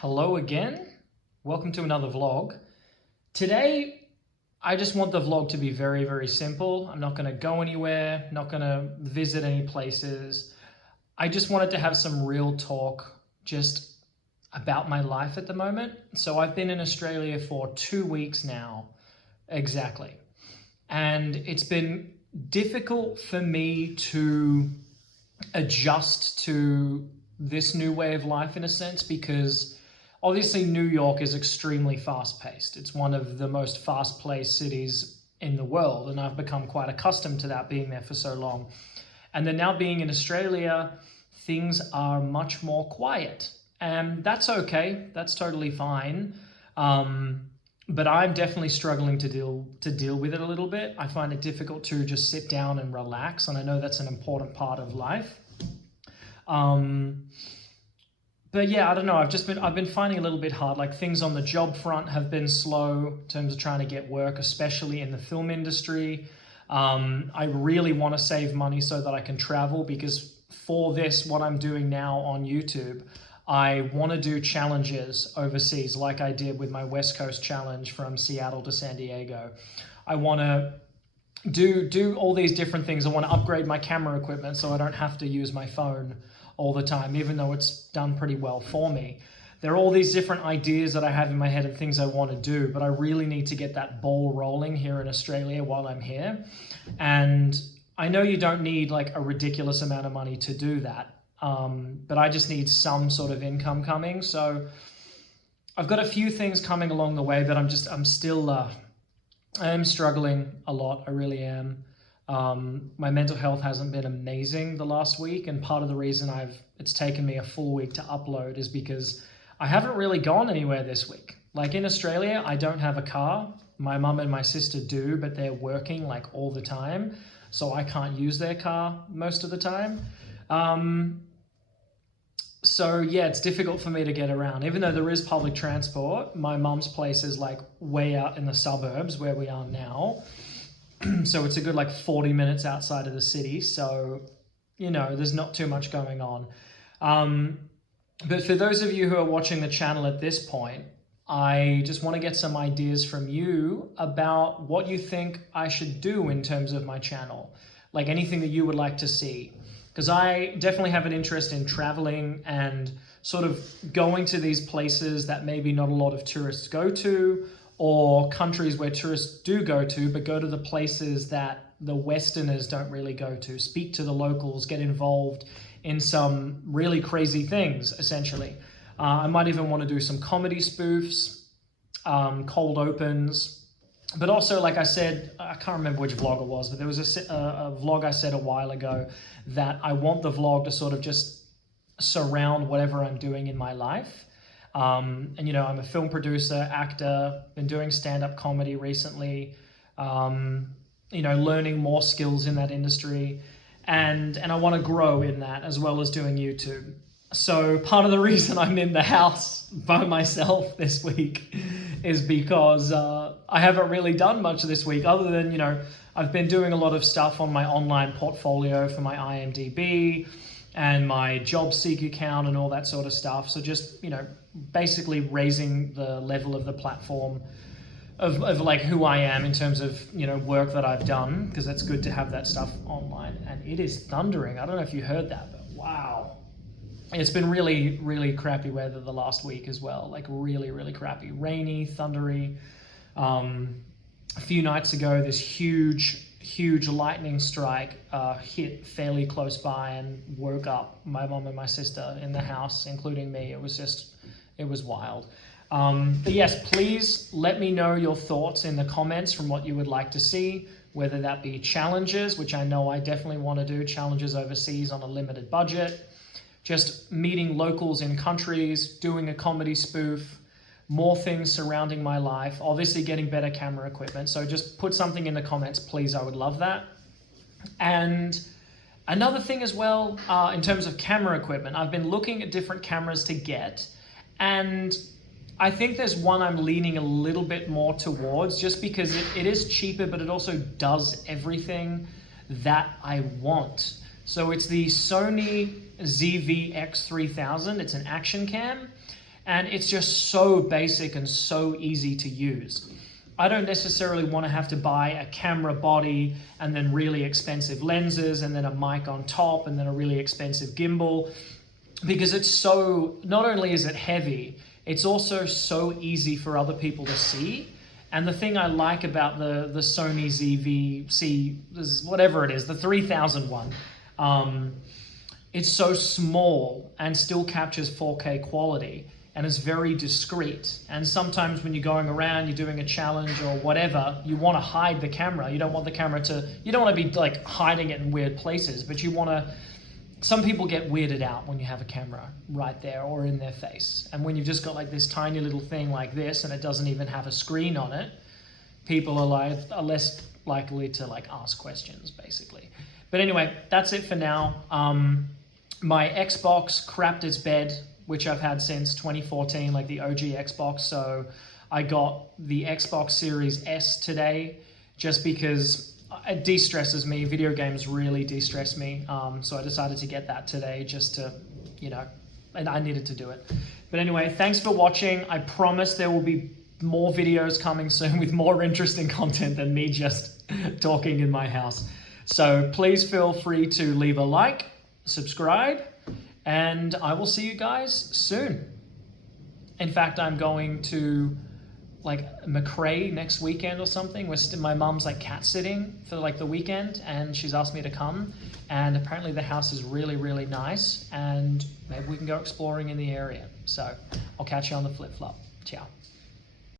Hello again. Welcome to another vlog. Today, I just want the vlog to be very, very simple. I'm not going to go anywhere, not going to visit any places. I just wanted to have some real talk just about my life at the moment. So I've been in Australia for 2 weeks now, exactly. And it's been difficult for me to adjust to this new way of life in a sense, because obviously New York is extremely fast-paced. It's one of the most fast-paced cities in the world, and I've become quite accustomed to that being there for so long. And then now being in Australia, things are much more quiet, and that's okay. That's totally fine. But I'm definitely struggling to deal with it a little bit. I find it difficult to just sit down and relax, and I know that's an important part of life. But yeah, I don't know. I've been finding it a little bit hard. Like, things on the job front have been slow in terms of trying to get work, especially in the film industry. I really want to save money so that I can travel, because for this, what I'm doing now on YouTube, I want to do challenges overseas, like I did with my West Coast challenge from Seattle to San Diego. I want to do all these different things. I want to upgrade my camera equipment so I don't have to use my phone all the time, even though it's done pretty well for me. There are all these different ideas that I have in my head and things I want to do, but I really need to get that ball rolling here in Australia while I'm here. And I know you don't need like a ridiculous amount of money to do that, but I just need some sort of income coming. So I've got a few things coming along the way, but I am struggling a lot. I really am. My mental health hasn't been amazing the last week, and part of the reason it's taken me a full week to upload is because I haven't really gone anywhere this week. Like, in Australia, I don't have a car. My mum and my sister do, but they're working like all the time, so I can't use their car most of the time. So yeah, it's difficult for me to get around. Even though there is public transport, my mum's place is like way out in the suburbs where we are now. So it's a good like 40 minutes outside of the city. So, you know, there's not too much going on. But for those of you who are watching the channel at this point, I just want to get some ideas from you about what you think I should do in terms of my channel. Like, anything that you would like to see. Because I definitely have an interest in traveling and sort of going to these places that maybe not a lot of tourists go to, or countries where tourists do go to, but go to the places that the Westerners don't really go to. Speak to the locals, get involved in some really crazy things, essentially. I might even want to do some comedy spoofs, cold opens, but also, like I said, I can't remember which vlog it was, but there was a vlog I said a while ago that I want the vlog to sort of just surround whatever I'm doing in my life. And you know, I'm a film producer, actor, been doing stand-up comedy recently, you know, learning more skills in that industry, and I want to grow in that as well as doing YouTube. So part of the reason I'm in the house by myself this week is because I haven't really done much this week, other than, you know, I've been doing a lot of stuff on my online portfolio for my IMDb and my job seek account and all that sort of stuff. So just, you know, basically raising the level of the platform of like who I am in terms of, you know, work that I've done, because it's good to have that stuff online. And it is thundering. I don't know if you heard that, but wow. It's been really, really crappy weather the last week as well. Like, really, really crappy. Rainy, thundery. A few nights ago, this huge lightning strike hit fairly close by and woke up my mum and my sister in the house, including me. It was wild. But yes, please let me know your thoughts in the comments from what you would like to see, whether that be challenges, which I know I definitely want to do, challenges overseas on a limited budget, just meeting locals in countries, doing a comedy spoof, more things surrounding my life, obviously getting better camera equipment. So just put something in the comments, please. I would love that. And another thing as well, in terms of camera equipment, I've been looking at different cameras to get, and I think there's one I'm leaning a little bit more towards, just because it is cheaper, but it also does everything that I want. So it's the Sony ZV-X3000. It's an action cam, And it's just so basic and so easy to use. I don't necessarily want to have to buy a camera body and then really expensive lenses and then a mic on top and then a really expensive gimbal, because it's so, not only is it heavy, it's also so easy for other people to see. And the thing I like about the Sony ZV-C, whatever it is, the 3000 one, it's so small and still captures 4K quality and is very discreet. And sometimes when you're going around, you're doing a challenge or whatever, you want to hide the camera. You don't want the camera to, you don't want to be like hiding it in weird places, but you want to, some people get weirded out when you have a camera right there or in their face. And when you've just got like this tiny little thing like this and it doesn't even have a screen on it, people are less likely to like ask questions basically. But anyway, that's it for now. My Xbox crapped its bed, which I've had since 2014, like the OG Xbox. So I got the Xbox Series S today just because it de-stresses me. Video games really de-stress me. So I decided to get that today just to, and I needed to do it. But anyway, thanks for watching. I promise there will be more videos coming soon with more interesting content than me just talking in my house. So please feel free to leave a like, subscribe, and I will see you guys soon. In fact, I'm going to like McRae next weekend or something. My mom's like cat sitting for like the weekend and she's asked me to come, and apparently the house is really, really nice and maybe we can go exploring in the area. So I'll catch you on the flip flop. Ciao.